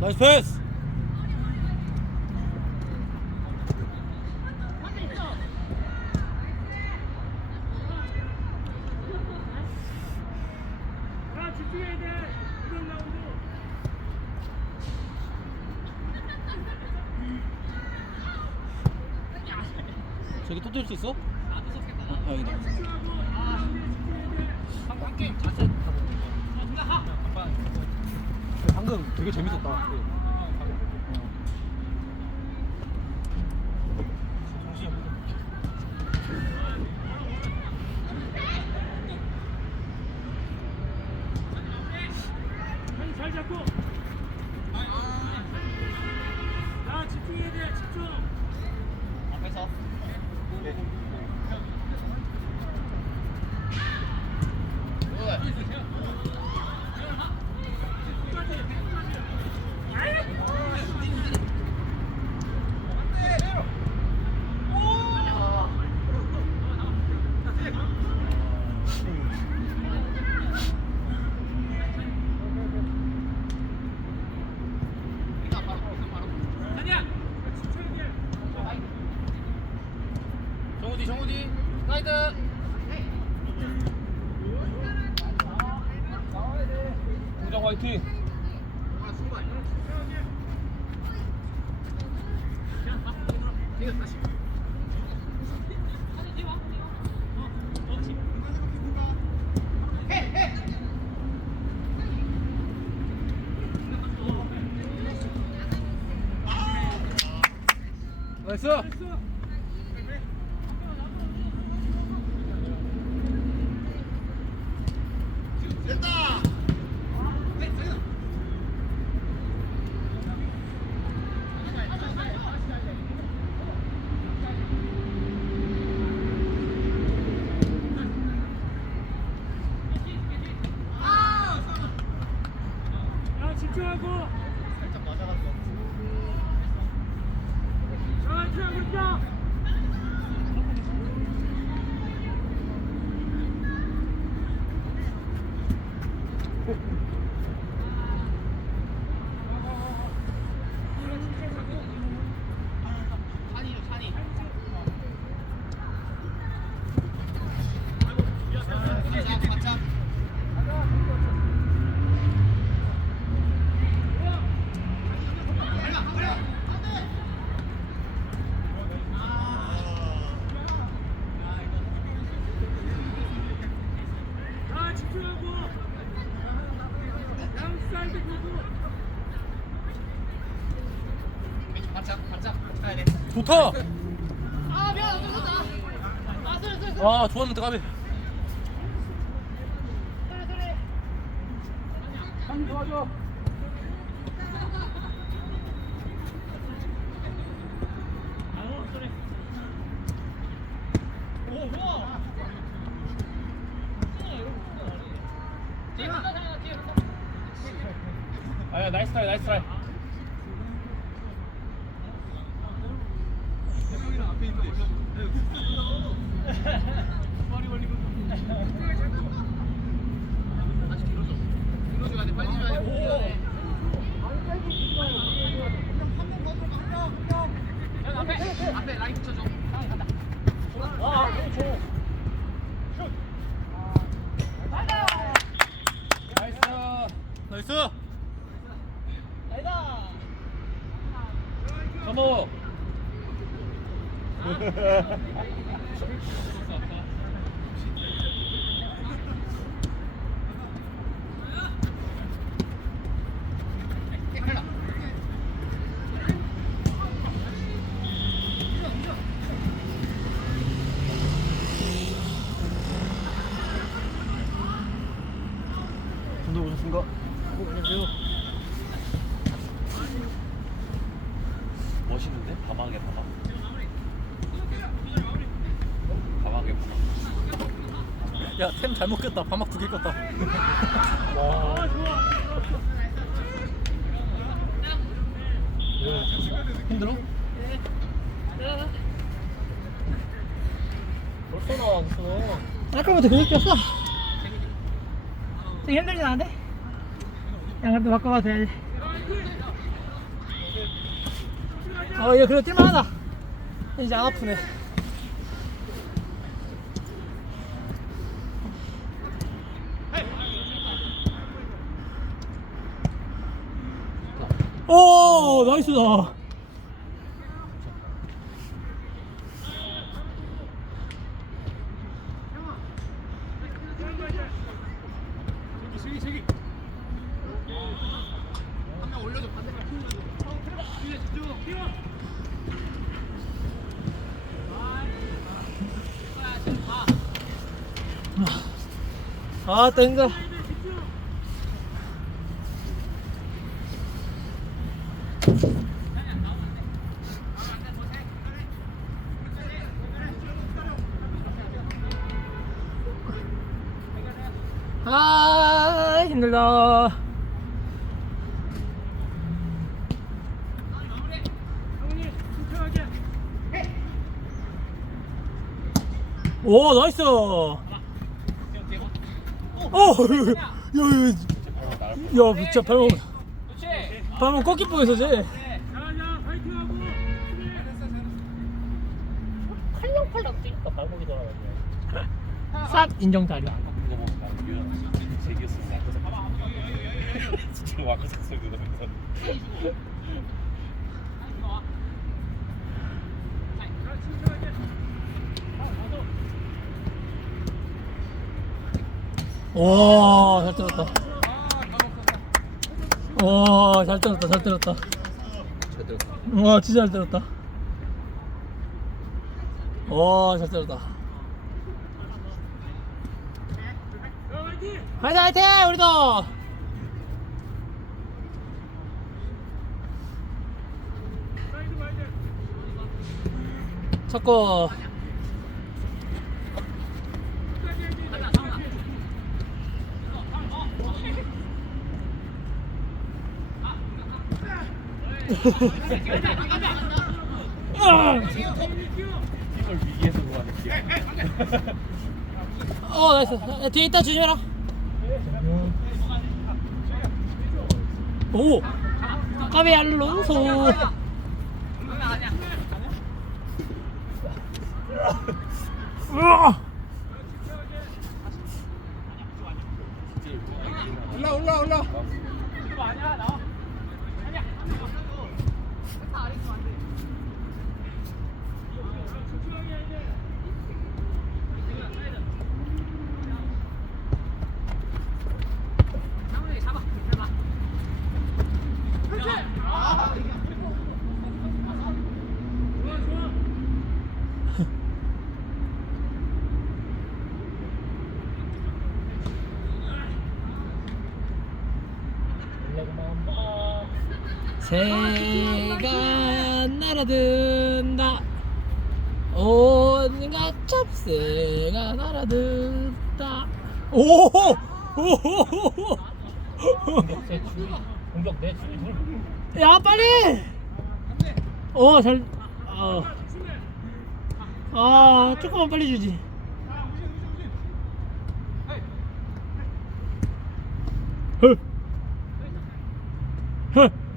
나이스 패스 저기 또 뛸 수 있어? 어, 아, 여기다. 방금 되게 재밌었다. 네. 형 화이팅. 나이스! 鞠个 좋다. 아 미안 안 줬다. 아 쓰레 쓰레 아 좋았는데 까비. 쓰레. 한 도와줘. 아야 나이스 트라이 나이스 트라이 right to 야템 잘못 꼈다. 반막 두 개 꼈다. 힘들어? 벌써 나왔어 아까부터 계속 꼈어. 되게 힘들진 않은데? 양갈도 바꿔봐도 돼야지. 아얘 그래도 뛸만하다. 이제 안 아프네. 오, 나이스다. 아, 땡겨. 아, 힘들다. 오, 나이스. 오, 야, 야, 야, 진짜 발목, 발목 꺾일 뻔했어, 쟤. 자자 파이팅하고 팔랑팔랑 뛰니까 발목이 돌아가네. 싹 인정 자료. 진짜 와커삭 소리 들으면서 오, 잘 들었다. 오, 잘 들었다, 잘 들었어 와, 진짜 잘 들었다. 와, 잘 들었다. 화이팅, 화이팅, 우리도! 게 어, 나이스. 야, 뒤에 있다 조심해라. 오, 까비 알론소. 으아! 올라 올라 올라 새가 날아든다 온갖 찹새가 날아든다 오! 오! 내 줄이 공격 내 줄이 둘. 야 빨리! 어잘 어. 아 조금만 빨리 주지 헐. 헐.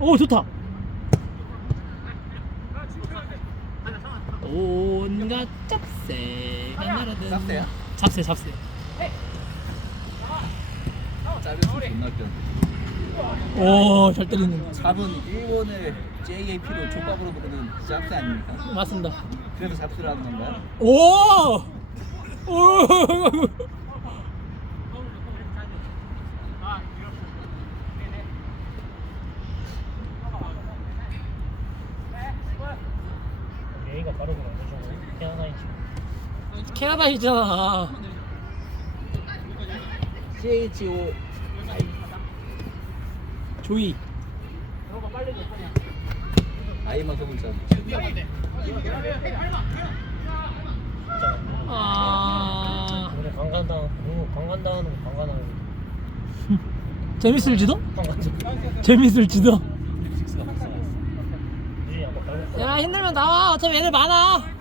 오 좋다. 온갖 짭새가 날아든. 짭새야? 잡새 잡새. 짜르스 존나 웃겼는데 오잘 때리는. 잡은 일본의 JAP로 족밥으로 부르는 짭스 아닙니까? 맞습니다. 그래서 하는 건가요? 오. 오. 예의가 빠르구나. 저 캐나다인 친구. 캐나다이잖아. CHO 조이. 아이만 써본자 아 오늘 강간당 오, 강간당하는 거 강간하는 거. 재밌을지도? 강간당. 재밌을지도. 유진이 아까 발목. 야 힘들면 나와. 어차피 애들 많아.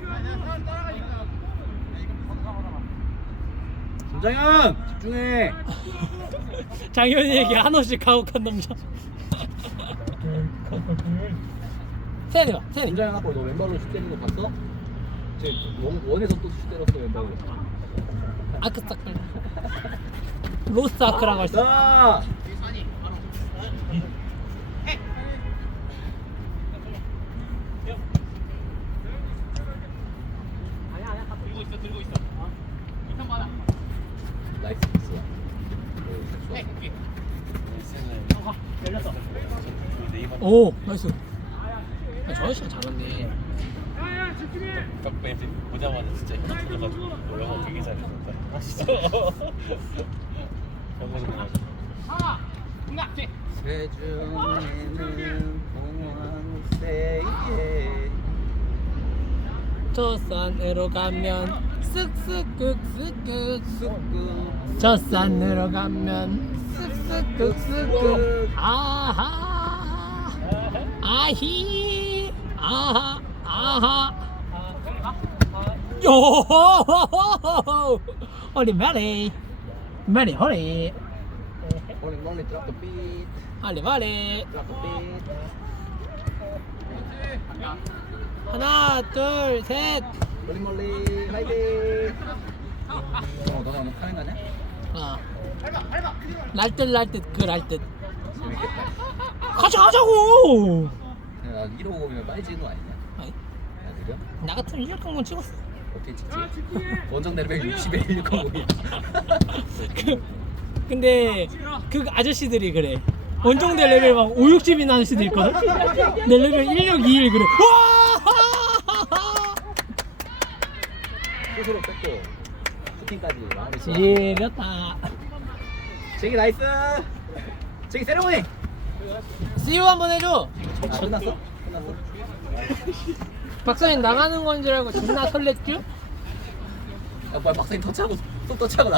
김장현 집중해. 장현이에게 한없이 가혹한 남자. 세연이 봐, 세연이. 김장현 아까 너 왼발로 슛 때리는 거 봤어? 쟤 원, 원에서 또슛 때렸어 왼발로. 아크 사클. 로스트 아크라고 했어. 자. 들고 있어 들고 있어. 나이스. 네. 열렸어. 네이버 오, 나이스. 아, 저 아저씨가 잘하네. 딱 벤치 보자마자 진짜 힘 터져가지고 영어 되게 잘했어. 아 진짜. 세중에는 봉황새에 저 산으로 가면 쓱쓱극쓱극 쑥쑥 저 산으로 가면 쓱쓱극쓱극 아하 아히 아하 아하. 요 허리 마리 마리 허리 Rolling, rolling, drop the beat, 마리 마리 drop the beat. 하나 둘셋. rolling, rolling, 화이팅! 어, 너가 오늘 카행 가냐? 어. 날듯 날듯 그 날듯. 재밌겠다. 가자 가자고 야, 1호 오면 빨리 찍는 거 아니냐? 아이, 야, 그죠? 나 같으면 1등 찍었어 어떻게 찍지? 원정 레벨 60에 106이야. 그, 근데 그 아저씨들이 그래 원정대 레벨 막 5, 60인 아저씨들 있거든 내 레벨 16, 21 그래 와 스스로 뺐고 슈팅까지. 지렸다 제기 나이스! 제기 세레모니! See you 한번 해줘 아, 끝났어? 끝났어? 박사님 나가는 건 줄 알고 존나 설렜죠? 야, 뭐야, 막상이 터치하고, 또 터치하고 나가.